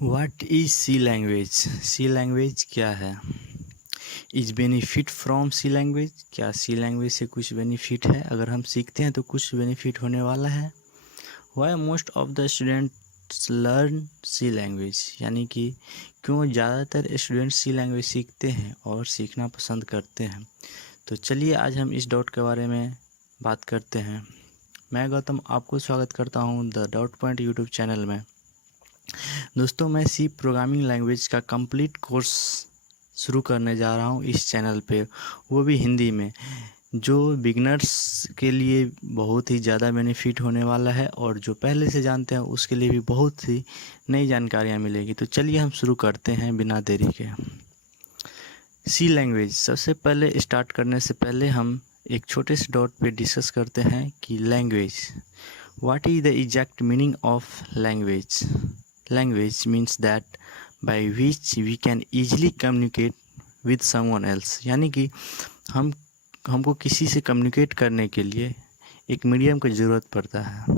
What is C language? C language क्या है? Is benefit from C language? क्या C language से कुछ बेनिफिट है? अगर हम सीखते हैं तो कुछ बेनिफिट होने वाला है। Why most of the students learn C language, यानी कि क्यों ज़्यादातर स्टूडेंट सी लैंग्वेज सीखते हैं और सीखना पसंद करते हैं। तो चलिए आज हम इस डॉट के बारे में बात करते हैं। मैं गौतम आपको स्वागत करता हूँ the dot point YouTube channel में। दोस्तों, मैं सी प्रोग्रामिंग लैंग्वेज का कंप्लीट कोर्स शुरू करने जा रहा हूँ इस चैनल पे, वो भी हिंदी में, जो बिगनर्स के लिए बहुत ही ज़्यादा बेनिफिट होने वाला है और जो पहले से जानते हैं उसके लिए भी बहुत ही नई जानकारियाँ मिलेगी। तो चलिए हम शुरू करते हैं बिना देरी के। सी लैंग्वेज, सबसे पहले स्टार्ट करने से पहले हम एक छोटे से डॉट पे डिस्कस करते हैं कि language, what is the exact meaning of language. Language means that by which we can easily communicate with someone else, यानी कि हमको किसी से कम्युनिकेट करने के लिए एक मीडियम की ज़रूरत पड़ता है।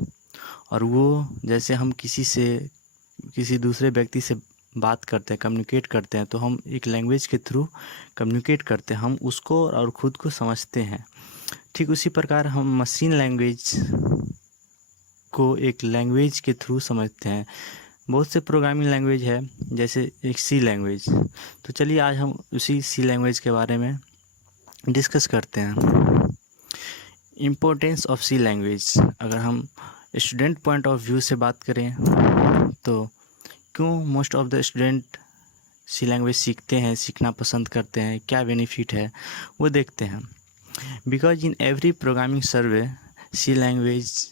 और वो जैसे हम किसी दूसरे व्यक्ति से बात करते हैं, कम्युनिकेट करते हैं, तो हम एक लैंग्वेज के थ्रू कम्युनिकेट करते हैं, हम उसको और खुद को समझते हैं। ठीक उसी प्रकार हम मशीन लैंग्वेज को एक लैंग्वेज के थ्रू समझते हैं। बहुत से प्रोग्रामिंग लैंग्वेज है, जैसे एक सी लैंग्वेज। तो चलिए आज हम उसी सी लैंग्वेज के बारे में डिस्कस करते हैं। इम्पोर्टेंस ऑफ सी लैंग्वेज, अगर हम स्टूडेंट पॉइंट ऑफ व्यू से बात करें तो क्यों most of the student C language सीखते हैं, सीखना पसंद करते हैं, क्या बेनिफिट है वो देखते हैं। Because in every programming survey C language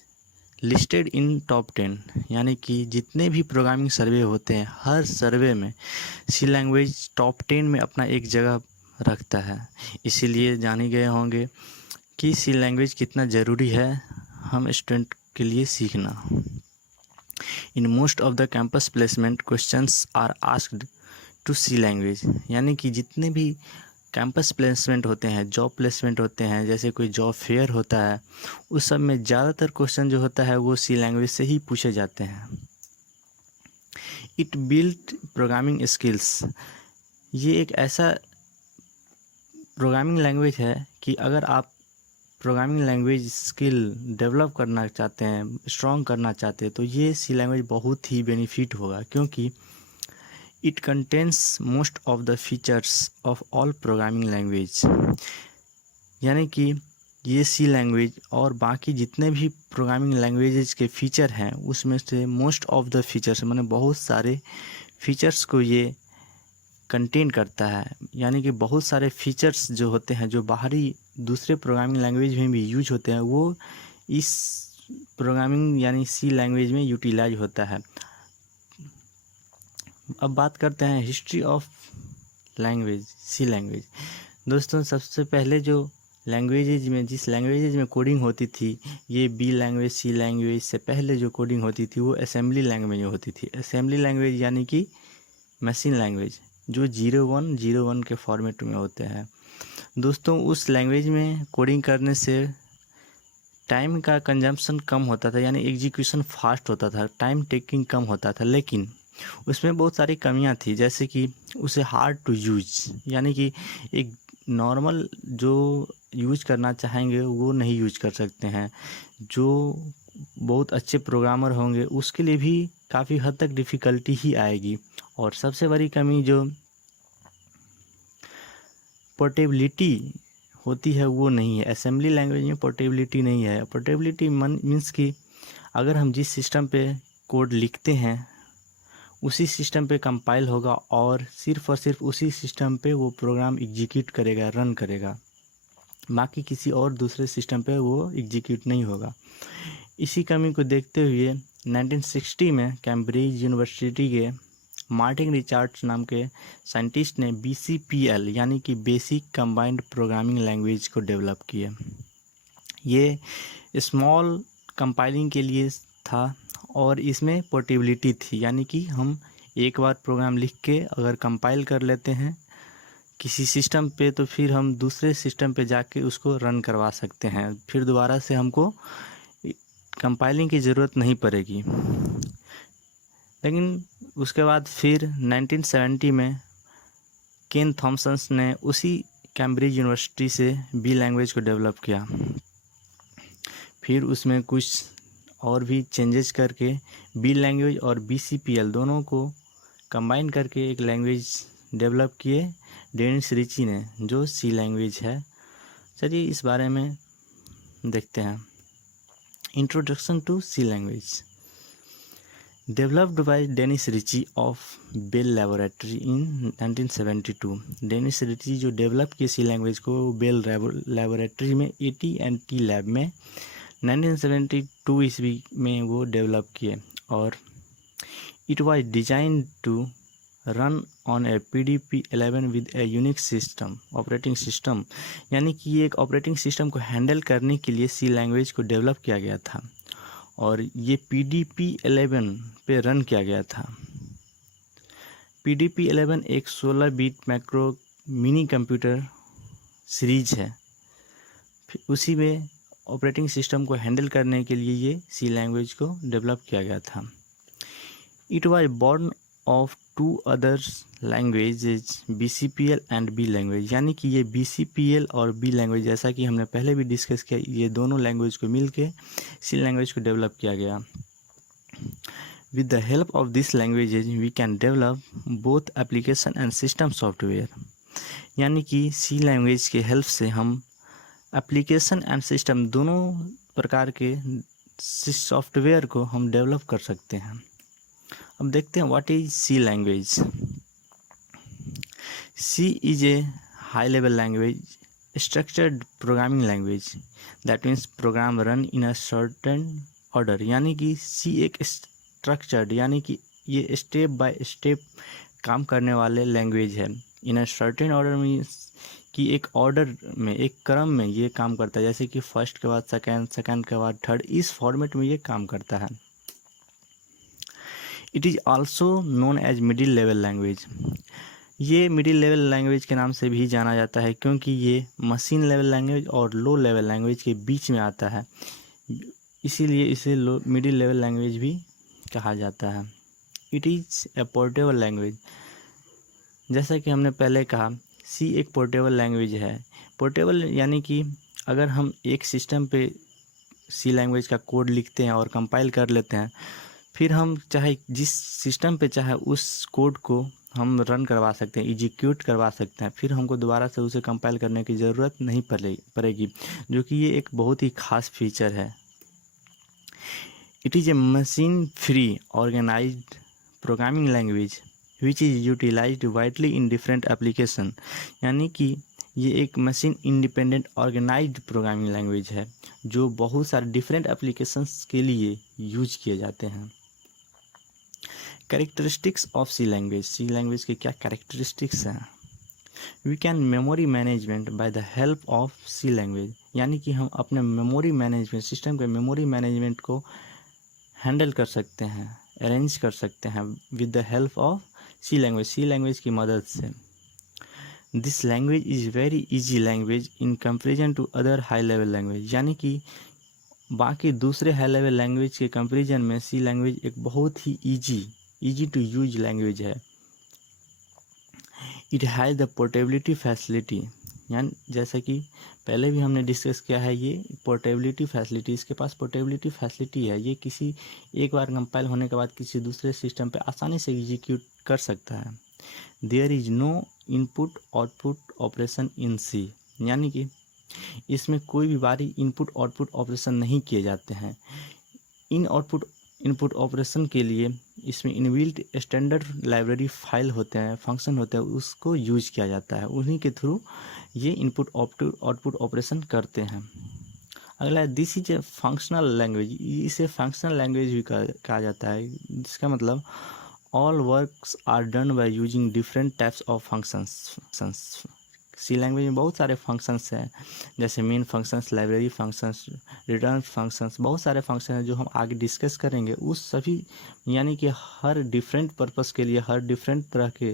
listed in top 10, यानी कि जितने भी प्रोग्रामिंग सर्वे होते हैं हर सर्वे में सी लैंग्वेज टॉप 10 में अपना एक जगह रखता है। इसीलिए जाने गए होंगे कि सी लैंग्वेज कितना ज़रूरी है हम स्टूडेंट के लिए सीखना। In most of the campus placement questions are asked to C language, यानी कि जितने भी कैंपस प्लेसमेंट होते हैं, जॉब प्लेसमेंट होते हैं, जैसे कोई जॉब फेयर होता है, उस सब में ज़्यादातर क्वेश्चन जो होता है वो सी लैंग्वेज से ही पूछे जाते हैं। इट बिल्ड प्रोग्रामिंग स्किल्स, ये एक ऐसा प्रोग्रामिंग लैंग्वेज है कि अगर आप प्रोग्रामिंग लैंग्वेज स्किल डेवलप करना चाहते हैं, स्ट्रॉन्ग करना चाहते हैं, तो ये सी लैंग्वेज बहुत ही बेनिफिट होगा, क्योंकि it contains most of the features of all programming language, यानी कि ये सी लैंग्वेज और बाकी जितने भी प्रोग्रामिंग लैंग्वेजेस के फीचर हैं उसमें से मोस्ट ऑफ द फीचर्स माने बहुत सारे फीचर्स को ये कंटेन करता है। यानी कि बहुत सारे फीचर्स जो होते हैं, जो बाहरी दूसरे प्रोग्रामिंग लैंग्वेज में भी यूज होते हैं, वो इस प्रोग्रामिंग यानी सी लैंग्वेज में यूटिलाइज होता है। अब बात करते हैं history of language, C language. दोस्तों, सबसे पहले जो जिस लैंग्वेजेज में कोडिंग होती थी, ये बी लैंग्वेज, सी लैंग्वेज से पहले जो कोडिंग होती थी वो असेंबली लैंग्वेज में होती थी। असेंबली लैंग्वेज यानी कि मशीन लैंग्वेज, जो 0101 के फॉर्मेट में होते हैं। दोस्तों, उस लैंग्वेज में कोडिंग करने से टाइम का कंजम्पशन कम होता था, यानी एग्जीक्यूशन फास्ट होता था, टाइम टेकिंग कम होता था, लेकिन उसमें बहुत सारी कमियां थी, जैसे कि उसे हार्ड टू यूज, यानी कि एक नॉर्मल जो यूज करना चाहेंगे वो नहीं यूज कर सकते हैं। जो बहुत अच्छे प्रोग्रामर होंगे उसके लिए भी काफ़ी हद तक डिफ़िकल्टी ही आएगी। और सबसे बड़ी कमी जो पोर्टेबिलिटी होती है वो नहीं है। असेंबली लैंग्वेज में पोर्टेबिलिटी नहीं है। पोर्टेबिलिटी मीन्स कि अगर हम जिस सिस्टम पे कोड लिखते हैं उसी सिस्टम पे कंपाइल होगा और सिर्फ उसी सिस्टम पे वो प्रोग्राम एग्जीक्यूट करेगा, रन करेगा, बाकी किसी और दूसरे सिस्टम पे वो एग्जीक्यूट नहीं होगा। इसी कमी को देखते हुए 1960 में कैम्ब्रिज यूनिवर्सिटी के मार्टिन रिचर्ड्स नाम के साइंटिस्ट ने BCPL यानी कि बेसिक कंबाइंड प्रोग्रामिंग लैंग्वेज को डेवलप किया। ये स्मॉल कंपाइलिंग के लिए था और इसमें पोर्टेबिलिटी थी, यानी कि हम एक बार प्रोग्राम लिख के अगर कंपाइल कर लेते हैं किसी सिस्टम पे तो फिर हम दूसरे सिस्टम पे जाके उसको रन करवा सकते हैं, फिर दोबारा से हमको कंपाइलिंग की ज़रूरत नहीं पड़ेगी। लेकिन उसके बाद फिर 1970 में केन थॉमसन ने उसी कैम्ब्रिज यूनिवर्सिटी से बी लैंग्वेज को डेवलप किया। फिर उसमें कुछ और भी चेंजेस करके बी लैंग्वेज और BCPL दोनों को कंबाइन करके एक लैंग्वेज डेवलप किए डेनिस रिची ने, जो सी लैंग्वेज है। चलिए इस बारे में देखते हैं। Introduction to C language developed by Dennis Ritchie of Bell laboratory in 1972। Dennis Ritchie जो डेवलप किए सी लैंग्वेज को बेल लैबोरेटरी में AT&T लैब में 1972 ईस्वी में वो डेवलप किए, और it was design to run on a PDP-11 with a Unix system operating system, यानी कि ये एक ऑपरेटिंग सिस्टम को हैंडल करने के लिए सी लैंग्वेज को डेवलप किया गया था, और ये PDP-11 पे रन किया गया था। PDP-11 एक 16 bit macro mini computer series है। उसी में ऑपरेटिंग सिस्टम को हैंडल करने के लिए ये सी लैंग्वेज को डेवलप किया गया था। It was born of two others languages BCPL and B language, यानी कि ये BCPL और बी लैंग्वेज, जैसा कि हमने पहले भी डिस्कस किया, ये दोनों लैंग्वेज को मिल के सी लैंग्वेज को डेवलप किया गया। With the help of this languages we can develop both application and system software, यानी कि सी लैंग्वेज के हेल्प से हम एप्लीकेशन एंड सिस्टम दोनों प्रकार के सॉफ्टवेयर को हम डेवलप कर सकते हैं। अब देखते हैं what is C language. C is a high level language structured programming language that means program run in a certain order, यानी कि सी एक स्ट्रक्चर्ड, यानी कि ये स्टेप बाय स्टेप काम करने वाले लैंग्वेज है। इन अ सर्टेन ऑर्डर मीन्स कि एक ऑर्डर में, एक क्रम में ये काम करता है, जैसे कि फर्स्ट के बाद सेकंड, सेकंड के बाद थर्ड, इस फॉर्मेट में ये काम करता है। It is also known as middle level language, ये मिडिल लेवल लैंग्वेज के नाम से भी जाना जाता है, क्योंकि ये मशीन लेवल लैंग्वेज और लो लेवल लैंग्वेज के बीच में आता है, इसीलिए इसे मिडिल लेवल लैंग्वेज भी कहा जाता है। It is A portable language, जैसा कि हमने पहले कहा, सी एक पोर्टेबल लैंग्वेज है। पोर्टेबल यानी कि अगर हम एक सिस्टम पे सी लैंग्वेज का कोड लिखते हैं और कंपाइल कर लेते हैं, फिर हम चाहे जिस सिस्टम पे चाहे उस कोड को हम रन करवा सकते हैं, एग्जीक्यूट करवा सकते हैं, फिर हमको दोबारा से उसे कंपाइल करने की ज़रूरत नहीं पड़ेगी, जो कि ये एक बहुत ही खास फीचर है। It is a machine free organised programming language which is utilised widely in different application, यानी कि ये एक machine independent organised programming language है जो बहुत सारे डिफरेंट एप्लीकेशंस के लिए यूज किए जाते हैं। कैरेक्टरिस्टिक्स ऑफ सी लैंग्वेज के क्या कैरेक्टरिस्टिक्स हैं? We can memory management by the help of C language, यानी कि हम अपने मेमोरी मैनेजमेंट, सिस्टम के मेमोरी मैनेजमेंट को हैंडल कर सकते हैं, अरेंज कर सकते हैं with the help of C language की मदद से। This language is very easy language in comparison to other high level language, यानी कि बाकी दूसरे हाई लेवल लैंग्वेज के कंपेरिजन में सी लैंग्वेज एक बहुत ही इजी टू यूज लैंग्वेज है। It has the portability facility, यानी जैसा कि पहले भी हमने डिस्कस किया है, ये पोर्टेबिलिटी फैसिलिटी, इसके पास पोर्टेबिलिटी फैसिलिटी है, ये किसी एक बार कंपाइल होने के बाद किसी दूसरे सिस्टम पे आसानी से एग्जीक्यूट कर सकता है। There is no input output operation in C, यानी कि इसमें कोई भी बारी इनपुट आउटपुट ऑपरेशन नहीं किए जाते हैं। इनपुट ऑपरेशन के लिए इसमें इनबिल्ट स्टैंडर्ड लाइब्रेरी फाइल होते हैं, फंक्शन होते हैं, उसको यूज किया जाता है, उन्हीं के थ्रू ये इनपुट आउटपुट ऑपरेशन करते हैं। अगला, this is a functional language, इसे फंक्शनल लैंग्वेज भी कहा जाता है, जिसका मतलब all works are done by using different types of functions. C language में बहुत सारे फंक्शंस हैं, जैसे main functions, library functions, return functions, बहुत सारे फंक्शन हैं जो हम आगे डिस्कस करेंगे। उस सभी, यानी कि हर डिफरेंट पर्पस के लिए हर डिफरेंट तरह के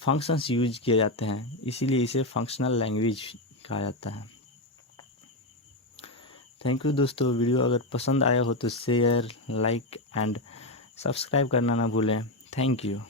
फंक्शंस यूज किए जाते हैं, इसीलिए इसे फंक्शनल लैंग्वेज कहा जाता है। थैंक यू दोस्तों, वीडियो अगर पसंद आया हो तो शेयर, लाइक एंड सब्सक्राइब करना ना भूलें। Thank you.